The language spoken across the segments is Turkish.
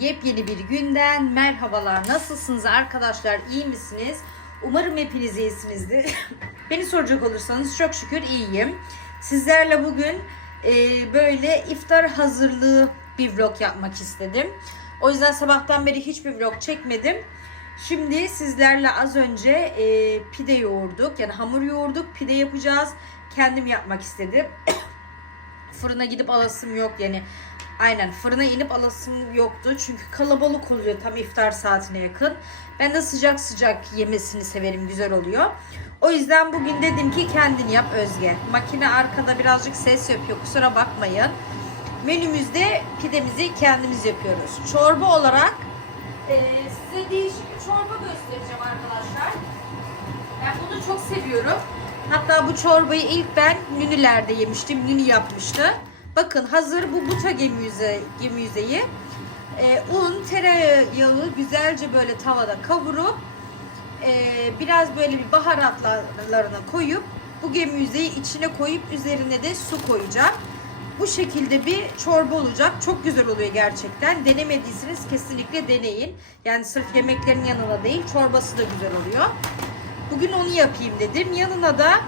Yepyeni bir günden merhabalar. Nasılsınız arkadaşlar? İyi misiniz? Umarım hepiniz iyisinizdir. Beni soracak olursanız çok şükür iyiyim. Sizlerle bugün e, böyle iftar hazırlığı bir vlog yapmak istedim. O yüzden sabahtan beri hiçbir vlog çekmedim. Şimdi sizlerle az önce e, pide yoğurduk. Yani hamur yoğurduk. Pide yapacağız. Kendim yapmak istedim. fırına gidip alasım yok yani. Aynen fırına inip alasım yoktu. Çünkü kalabalık oluyor tam iftar saatine yakın. Ben de sıcak sıcak yemesini severim. Güzel oluyor. O yüzden bugün dedim ki kendin yap Özge. Makine arkada birazcık ses yapıyor. Kusura bakmayın. Menümüzde pidemizi kendimiz yapıyoruz. Çorba olarak e, size değişik bir çorba göstereceğim arkadaşlar. Ben bunu çok seviyorum. Hatta bu çorbayı ilk ben Nünilerde yemiştim. Nünü yapmıştı. Bakın hazır bu buta gemüze, gemüzeyi e, un, tereyağı güzelce böyle tavada kavurup e, biraz böyle bir baharatlarına koyup bu gemüzeyi içine koyup üzerine de su koyacağım. Bu şekilde bir çorba olacak. Çok güzel oluyor gerçekten. Denemediyseniz kesinlikle deneyin. Yani sırf yemeklerin yanına değil çorbası da güzel oluyor. Bugün onu yapayım dedim. Yanına da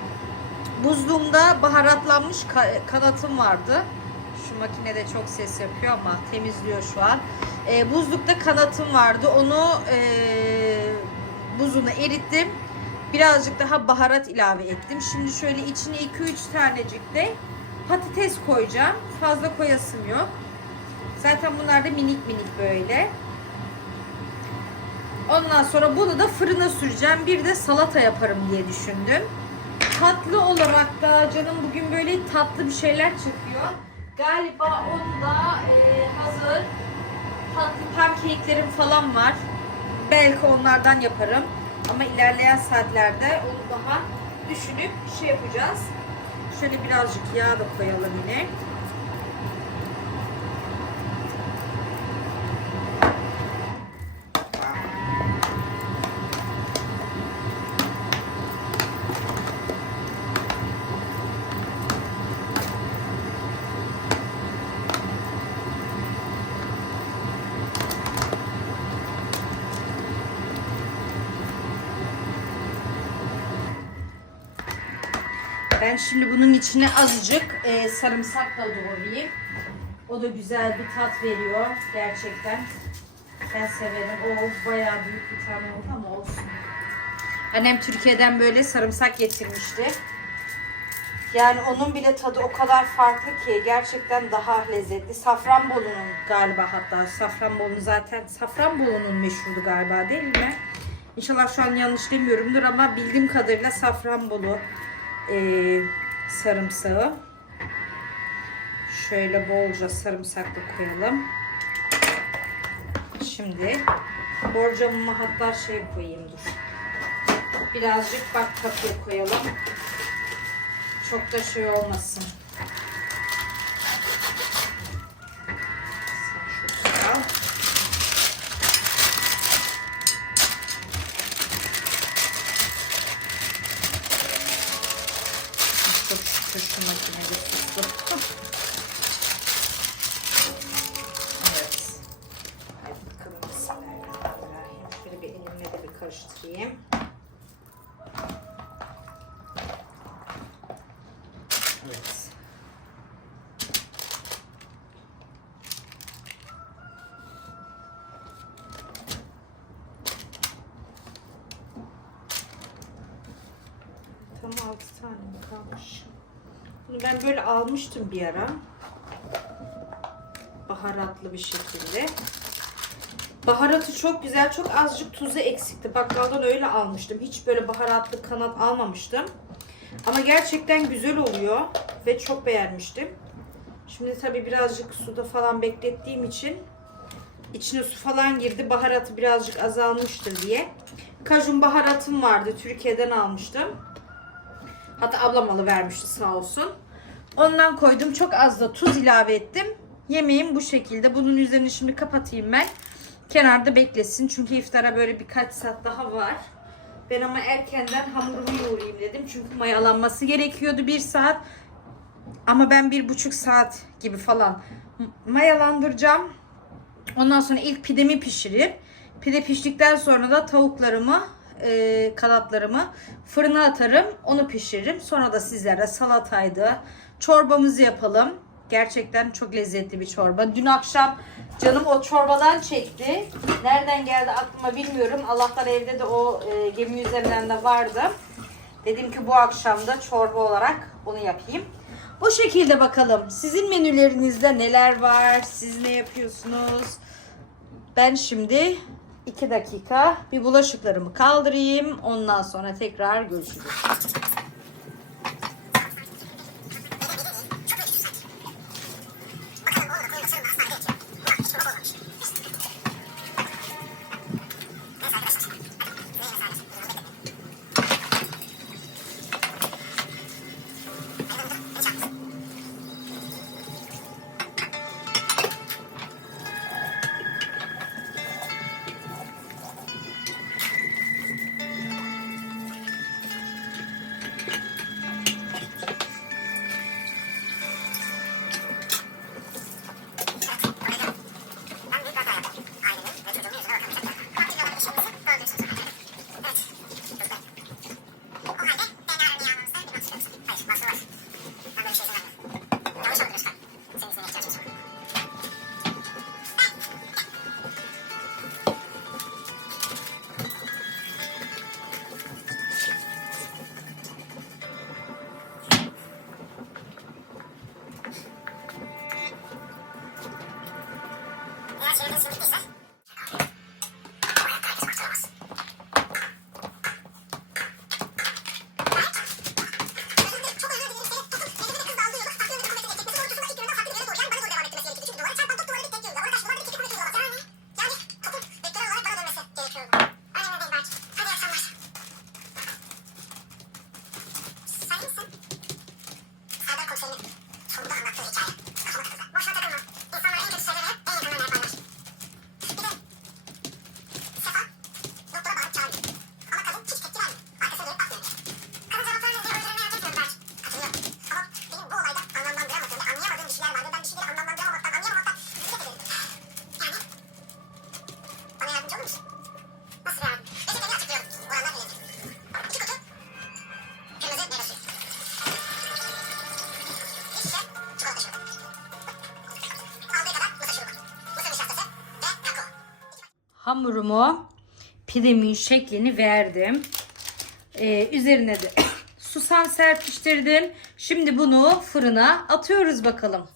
buzluğumda baharatlanmış ka- kanatım vardı. Şu makinede çok ses yapıyor ama temizliyor şu an. Ee, buzlukta kanatım vardı. Onu ee, buzunu erittim. Birazcık daha baharat ilave ettim. Şimdi şöyle içine 2-3 tanecik de patates koyacağım. Fazla koyasım yok. Zaten bunlar da minik minik böyle. Ondan sonra bunu da fırına süreceğim. Bir de salata yaparım diye düşündüm. Tatlı olarak da canım bugün böyle tatlı bir şeyler çekiyor. Galiba onda e, hazır tatlı pancake'lerim falan var. Belki onlardan yaparım. Ama ilerleyen saatlerde onu daha düşünüp şey yapacağız. Şöyle birazcık yağ da koyalım yine. Ben şimdi bunun içine azıcık e, sarımsak da doğrayayım. O da güzel bir tat veriyor gerçekten. Ben severim. O bayağı büyük bir tane oldu ama olsun. Annem Türkiye'den böyle sarımsak getirmişti. Yani onun bile tadı o kadar farklı ki gerçekten daha lezzetli. Safranbolu'nun galiba hatta Safranbolu zaten Safranbolu'nun meşhurdu galiba değil mi? İnşallah şu an yanlış demiyorumdur ama bildiğim kadarıyla Safranbolu eee sarımsağı. Şöyle bolca sarımsak da koyalım. Şimdi borcamıma hatta şey koyayım dur. Birazcık bak kapıya koyalım. Çok da şey olmasın. Tam 6 tane mi kalmış? Bunu ben böyle almıştım bir ara. Baharatlı bir şekilde. Baharatı çok güzel. Çok azıcık tuzu eksikti. Bakkaldan öyle almıştım. Hiç böyle baharatlı kanat almamıştım. Ama gerçekten güzel oluyor. Ve çok beğenmiştim. Şimdi tabi birazcık suda falan beklettiğim için içine su falan girdi. Baharatı birazcık azalmıştır diye. Kajun baharatım vardı. Türkiye'den almıştım. Hatta ablam alı vermişti sağ olsun. Ondan koydum. Çok az da tuz ilave ettim. Yemeğim bu şekilde. Bunun üzerini şimdi kapatayım ben. Kenarda beklesin. Çünkü iftara böyle birkaç saat daha var. Ben ama erkenden hamurumu yoğurayım dedim. Çünkü mayalanması gerekiyordu bir saat. Ama ben bir buçuk saat gibi falan mayalandıracağım. Ondan sonra ilk pidemi pişirip pide piştikten sonra da tavuklarımı e, kanatlarımı fırına atarım. Onu pişiririm. Sonra da sizlere salataydı. Çorbamızı yapalım. Gerçekten çok lezzetli bir çorba. Dün akşam canım o çorbadan çekti. Nereden geldi aklıma bilmiyorum. Allah'tan evde de o e, gemi üzerinden de vardı. Dedim ki bu akşam da çorba olarak onu yapayım. Bu şekilde bakalım. Sizin menülerinizde neler var? Siz ne yapıyorsunuz? Ben şimdi 2 dakika bir bulaşıklarımı kaldırayım. Ondan sonra tekrar görüşürüz. hamurumu pidemin şeklini verdim. Ee, üzerine de susam serpiştirdim. Şimdi bunu fırına atıyoruz bakalım.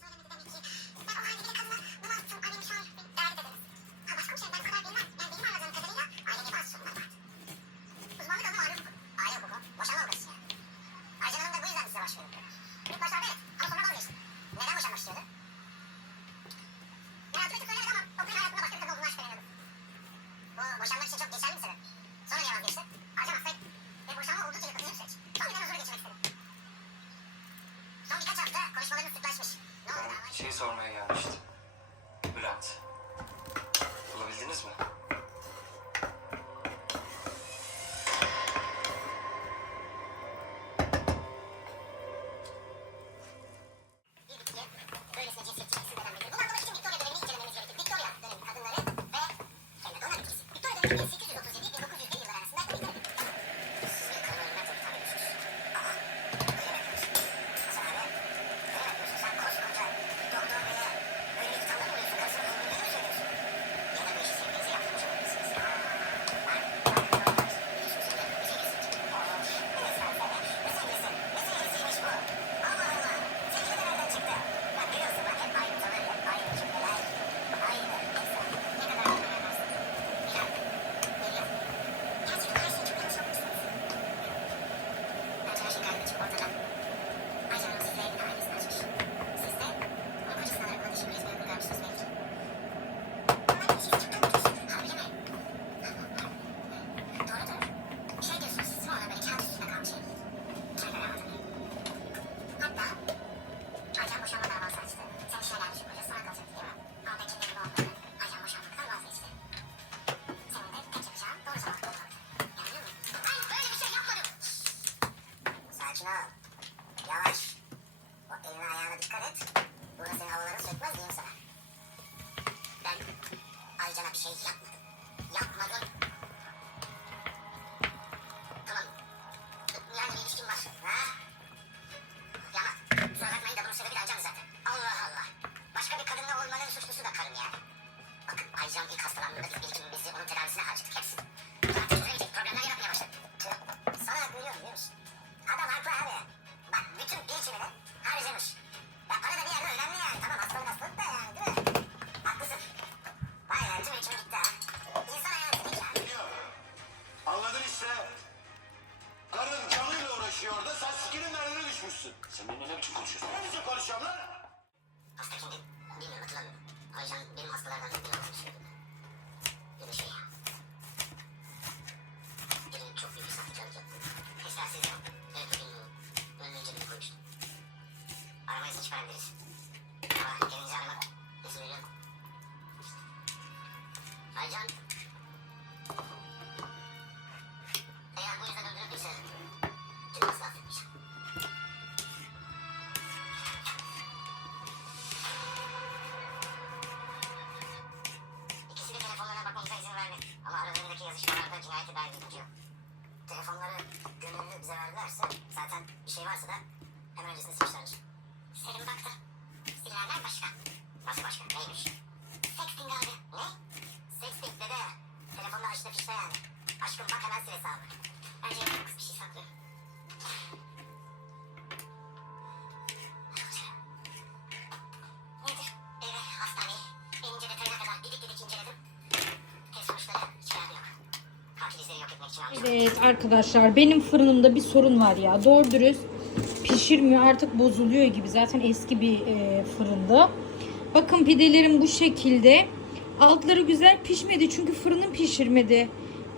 Selim baktı. Silerler başka. Nasıl başka? Neymiş? Sexting abi. Ne? Sexting dede. Telefonla açtı fişte yani. Aşkım bak hemen sil hesabı. Bence kız bir şey saklıyor. Evet arkadaşlar benim fırınımda bir sorun var ya. Doğru dürüst pişirmiyor artık bozuluyor gibi. Zaten eski bir e, fırında. Bakın pidelerim bu şekilde. Altları güzel pişmedi çünkü fırının pişirmedi.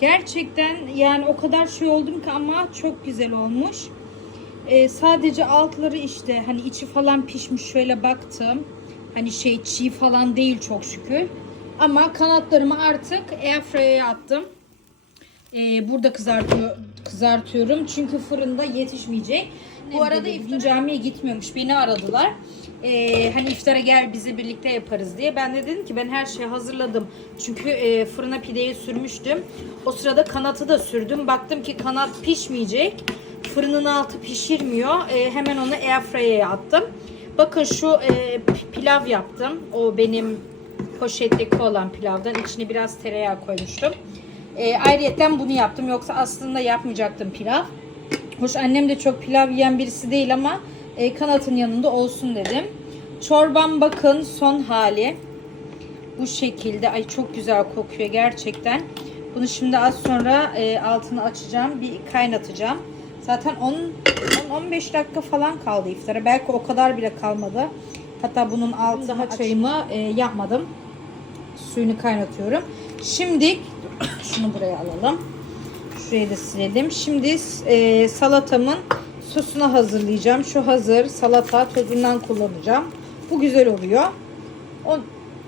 Gerçekten yani o kadar şey oldum ki ama çok güzel olmuş. E, sadece altları işte hani içi falan pişmiş şöyle baktım. Hani şey çiğ falan değil çok şükür. Ama kanatlarımı artık airfryer'e attım. Ee, burada kızartıyor, kızartıyorum çünkü fırında yetişmeyecek. Bu arada iftar camiye gitmiyormuş. Beni aradılar. Ee, hani iftara gel bizi birlikte yaparız diye. Ben de dedim ki ben her şeyi hazırladım. Çünkü e, fırına pideyi sürmüştüm. O sırada kanatı da sürdüm. Baktım ki kanat pişmeyecek. Fırının altı pişirmiyor. Ee, hemen onu airfryer'e attım. Bakın şu e, pilav yaptım. O benim poşetteki olan pilavdan. içine biraz tereyağı koymuştum. E, ayrıyeten bunu yaptım. Yoksa aslında yapmayacaktım pilav. Hoş annem de çok pilav yiyen birisi değil ama e, kanatın yanında olsun dedim. Çorbam bakın son hali. Bu şekilde. Ay çok güzel kokuyor gerçekten. Bunu şimdi az sonra e, altını açacağım. Bir kaynatacağım. Zaten 10-15 dakika falan kaldı iftara. Belki o kadar bile kalmadı. Hatta bunun altı daha çayımı e, yapmadım. Suyunu kaynatıyorum. Şimdi şunu buraya alalım. Şurayı da silelim. Şimdi e, salatamın sosunu hazırlayacağım. Şu hazır salata tozundan kullanacağım. Bu güzel oluyor. O,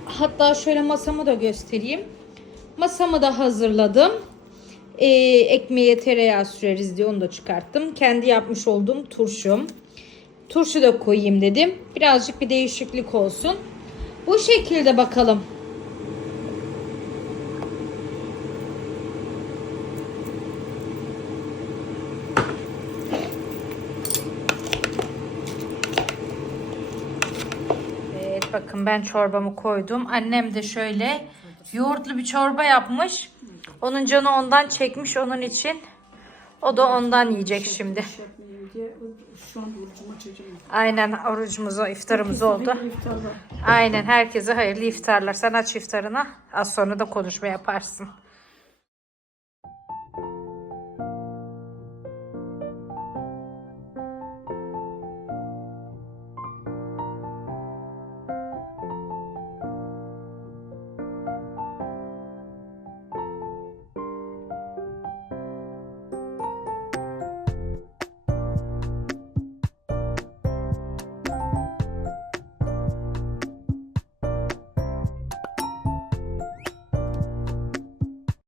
hatta şöyle masamı da göstereyim. Masamı da hazırladım. E, ekmeğe tereyağı süreriz diye onu da çıkarttım. Kendi yapmış olduğum turşum. Turşu da koyayım dedim. Birazcık bir değişiklik olsun. Bu şekilde bakalım. Evet bakın ben çorbamı koydum. Annem de şöyle yoğurtlu bir çorba yapmış. Onun canı ondan çekmiş onun için. O da ondan yiyecek şimdi. an orucumu açacağım. Aynen orucumuz o iftarımız oldu. Aynen herkese hayırlı iftarlar. Sen aç iftarına az sonra da konuşma yaparsın.